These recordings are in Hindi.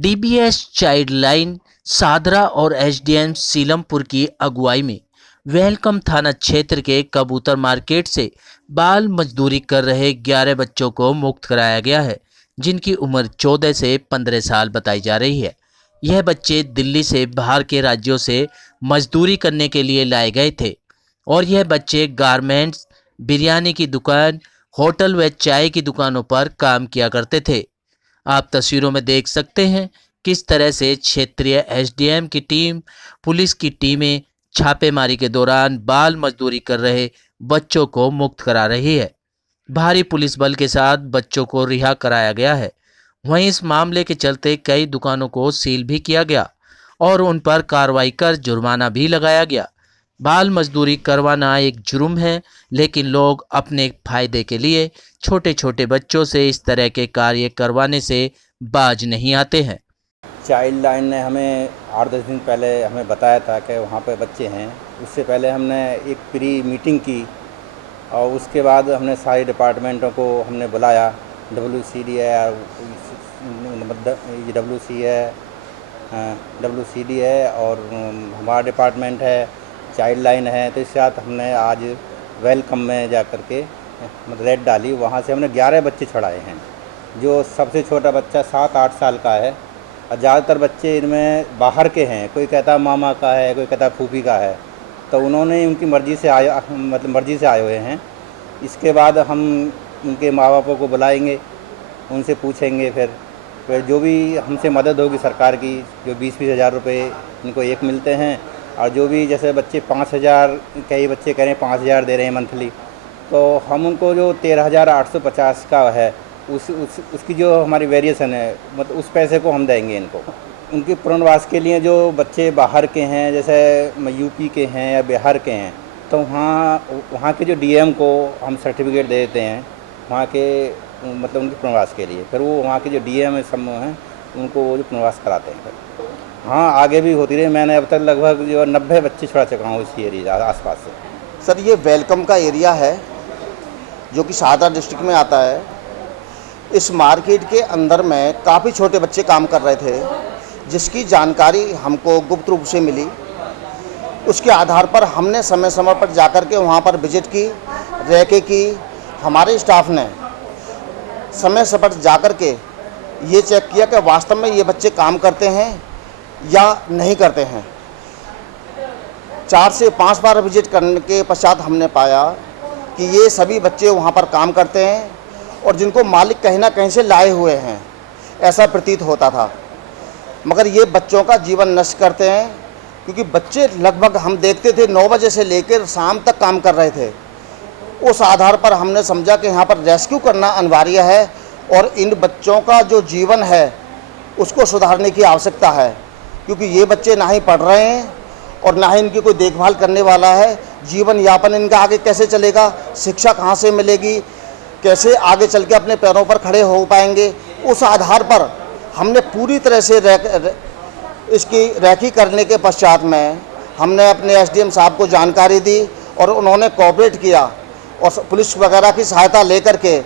डीबीएस चाइल्डलाइन सादरा और एसडीएम सीलमपुर की अगुवाई में वेलकम थाना क्षेत्र के कबूतर मार्केट से बाल मजदूरी कर रहे 11 बच्चों को मुक्त कराया गया है, जिनकी उम्र 14 से 15 साल बताई जा रही है। यह बच्चे दिल्ली से बाहर के राज्यों से मजदूरी करने के लिए लाए गए थे और यह बच्चे गारमेंट्स, बिरयानी की दुकान, होटल व चाय की दुकानों पर काम किया करते थे। आप तस्वीरों में देख सकते हैं किस तरह से क्षेत्रीय एसडीएम की टीम, पुलिस की टीमें छापेमारी के दौरान बाल मजदूरी कर रहे बच्चों को मुक्त करा रही है। भारी पुलिस बल के साथ बच्चों को रिहा कराया गया है। वहीं इस मामले के चलते कई दुकानों को सील भी किया गया और उन पर कार्रवाई कर जुर्माना भी लगाया गया। बाल मजदूरी करवाना एक जुर्म है, लेकिन लोग अपने फायदे के लिए छोटे छोटे बच्चों से इस तरह के कार्य करवाने से बाज नहीं आते हैं। चाइल्ड लाइन ने हमें 8-10 दिन पहले हमें बताया था कि वहाँ पे बच्चे हैं। उससे पहले हमने एक प्री मीटिंग की और उसके बाद हमने सारे डिपार्टमेंटों को हमने बुलाया। WCD है, WCD है और हमारा डिपार्टमेंट है, चाइल्ड लाइन है। तो इसके साथ हमने आज वेलकम में जा कर के रेड डाली। वहाँ से हमने 11 बच्चे छुड़ाए हैं। जो सबसे छोटा बच्चा 7-8 साल का है और ज़्यादातर बच्चे इनमें बाहर के हैं। कोई कहता मामा का है, कोई कहता फूफी का है। तो उन्होंने उनकी मर्ज़ी से मर्ज़ी से आए हुए हैं। इसके बाद हम उनके माँ बापों को बुलाएंगे, उनसे पूछेंगे फिर जो भी हमसे मदद होगी सरकार की, जो 20-20 हज़ार रुपये इनको एक मिलते हैं और जो भी जैसे बच्चे 5,000, कई बच्चे कह रहे हैं 5,000 दे रहे हैं मंथली, तो हम उनको जो 13,850 का है उसकी जो हमारी वेरिएशन है, मतलब उस पैसे को हम देंगे इनको। उनके पुनर्वास के लिए जो बच्चे बाहर के हैं, जैसे यूपी के हैं या बिहार के हैं, तो वहाँ के जो डीएम को हम सर्टिफिकेट दे देते हैं वहाँ के, मतलब उनके पुनर्वास के लिए। फिर वो वहाँ के जो डीएम समूह हैं उनको वो जो पुनर्वास कराते हैं। फिर हाँ, आगे भी होती रही। मैंने अब तक लगभग जो 90 बच्चे छुड़ा चुका हूँ इसी एरिया आसपास से। सर, ये वेलकम का एरिया है जो कि सादरा डिस्ट्रिक्ट में आता है। इस मार्केट के अंदर में काफ़ी छोटे बच्चे काम कर रहे थे, जिसकी जानकारी हमको गुप्त रूप से मिली। उसके आधार पर हमने समय समय पर जाकर के वहाँ पर विजिट की, रैके की। हमारे स्टाफ ने समय समय पर जाकर के ये चेक किया कि वास्तव में ये बच्चे काम करते हैं या नहीं करते हैं। 4 से 5 बार विजिट करने के पश्चात हमने पाया कि ये सभी बच्चे वहाँ पर काम करते हैं और जिनको मालिक कहीं ना कहीं से लाए हुए हैं, ऐसा प्रतीत होता था। मगर ये बच्चों का जीवन नष्ट करते हैं, क्योंकि बच्चे लगभग हम देखते थे 9 बजे से लेकर शाम तक काम कर रहे थे। उस आधार पर हमने समझा कि यहाँ पर रेस्क्यू करना अनिवार्य है और इन बच्चों का जो जीवन है उसको सुधारने की आवश्यकता है, क्योंकि ये बच्चे ना ही पढ़ रहे हैं और ना ही इनकी कोई देखभाल करने वाला है। जीवन यापन इनका आगे कैसे चलेगा, शिक्षा कहाँ से मिलेगी, कैसे आगे चल के अपने पैरों पर खड़े हो पाएंगे। उस आधार पर हमने पूरी तरह से इसकी रैकी करने के पश्चात में हमने अपने एसडीएम साहब को जानकारी दी और उन्होंने कोऑपरेट किया और पुलिस वगैरह की सहायता लेकर के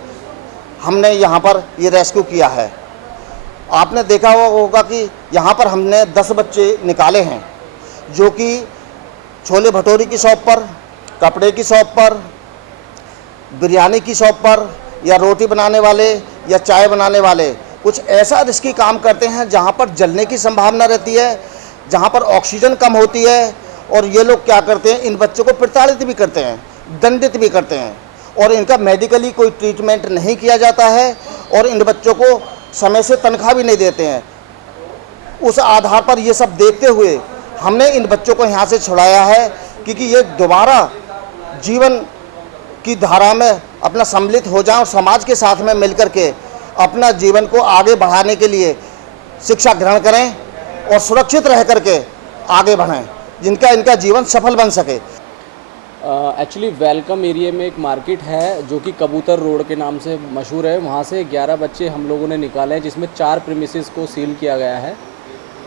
हमने यहाँ पर ये रेस्क्यू किया है। आपने देखा होगा कि यहाँ पर हमने 10 बच्चे निकाले हैं, जो कि छोले भटूरे की शॉप पर, कपड़े की शॉप पर, बिरयानी की शॉप पर, या रोटी बनाने वाले या चाय बनाने वाले कुछ ऐसा रिस्की काम करते हैं जहाँ पर जलने की संभावना रहती है, जहाँ पर ऑक्सीजन कम होती है। और ये लोग क्या करते हैं, इन बच्चों को प्रताड़ित भी करते हैं, दंडित भी करते हैं और इनका मेडिकली कोई ट्रीटमेंट नहीं किया जाता है और इन बच्चों को समय से तनख्वाह भी नहीं देते हैं। उस आधार पर ये सब देखते हुए हमने इन बच्चों को यहाँ से छुड़ाया है, क्योंकि ये दोबारा जीवन की धारा में अपना सम्मिलित हो जाएं और समाज के साथ में मिलकर के अपना जीवन को आगे बढ़ाने के लिए शिक्षा ग्रहण करें और सुरक्षित रह करके आगे बढ़ें, जिनका इनका जीवन सफल बन सके। एक्चुअली वेलकम एरिया में एक मार्केट है जो कि कबूतर रोड के नाम से मशहूर है। वहाँ से 11 बच्चे हम लोगों ने निकाले हैं, जिसमें 4 प्रीमिसेस को सील किया गया है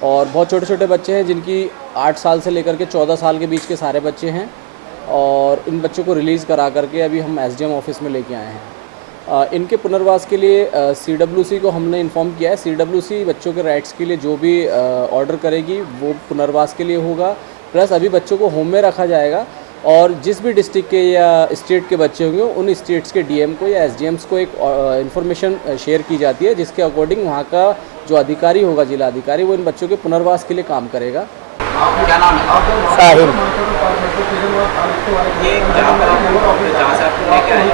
और बहुत छोटे छोटे बच्चे हैं, जिनकी 8 साल से लेकर के 14 साल के बीच के सारे बच्चे हैं। और इन बच्चों को रिलीज़ करा करके अभी हम एसडीएम ऑफिस में लेके आए हैं। इनके पुनर्वास के लिए CWC को हमने इन्फॉर्म किया है। CWC बच्चों के राइट्स के लिए जो भी ऑर्डर करेगी वो पुनर्वास के लिए होगा। प्लस अभी बच्चों को होम में रखा जाएगा और जिस भी डिस्ट्रिक्ट के या स्टेट के बच्चे होंगे उन स्टेट्स के DM को या SDMs को एक इन्फॉर्मेशन शेयर की जाती है, जिसके अकॉर्डिंग वहाँ का जो अधिकारी होगा, जिला अधिकारी, वो इन बच्चों के पुनर्वास के लिए काम करेगा। क्या नाम है? साहिल। ये जहाँ से आप लेके आए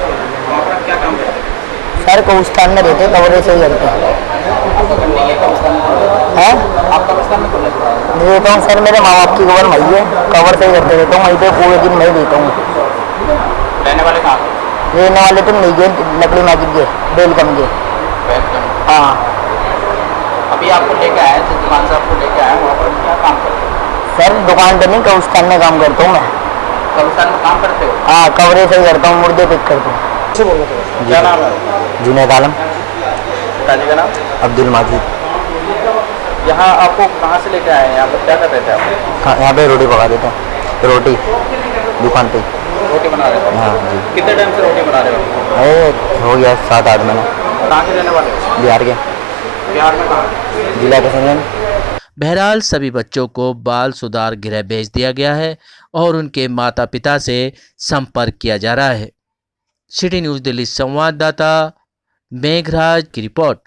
वहाँ पर आप क्या काम करते हैं? सर कब्रिस्तान में रहते, कब्र से ही करते हैं। आपका घर नहीं है कब्रिस्तान में? हैं? आप कब्रिस्तान में कब रहते हैं? रहता हूँ सर, मेरे माँ बाप की कब्र वही है, कब्र से ही करते रहता हूँ, वहीं पे पूरे दिन मैं ही रहता हूँ। रहने वाले कहाँ पे? रहने वाले तो नहीं गए, लकड़ी मार्केट के, बेलकम के। वेलकम। हाँ अभी आपको लेके आए, जिस दुकान से आपको लेके आए वहाँ पर क्या काम करते हो? सर दुकान पे नहीं, कब्रिस्तान में काम करता हूँ मैं। कब्रिस्तान में काम करते हो? हाँ कब्रे से ही करता हूँ, मुर्दे पिक करता हूँ। क्या नाम है? जुनैद आलम। पिताजी का नाम? अब्दुल माजिद। यहाँ आपको कहाँ से लेके आए हैं? यहाँ पर क्या कर रहे थे आप? यहाँ पे रोटी पका देते हैं, रोटी दुकान पे। रोटी बना रहे थे? हाँ जी। कितने टाइम से रोटी बना रहे हो? हो गया 7-8 महीना। कहाँ के रहने वाले हो? बिहार के, बिहार में कहाँ? जिला किशनगंज। बहरहाल सभी बच्चों को बाल सुधार गृह भेज दिया गया है और उनके माता पिता से संपर्क किया जा रहा है। सिटी न्यूज़ दिल्ली संवाददाता मेघराज की रिपोर्ट।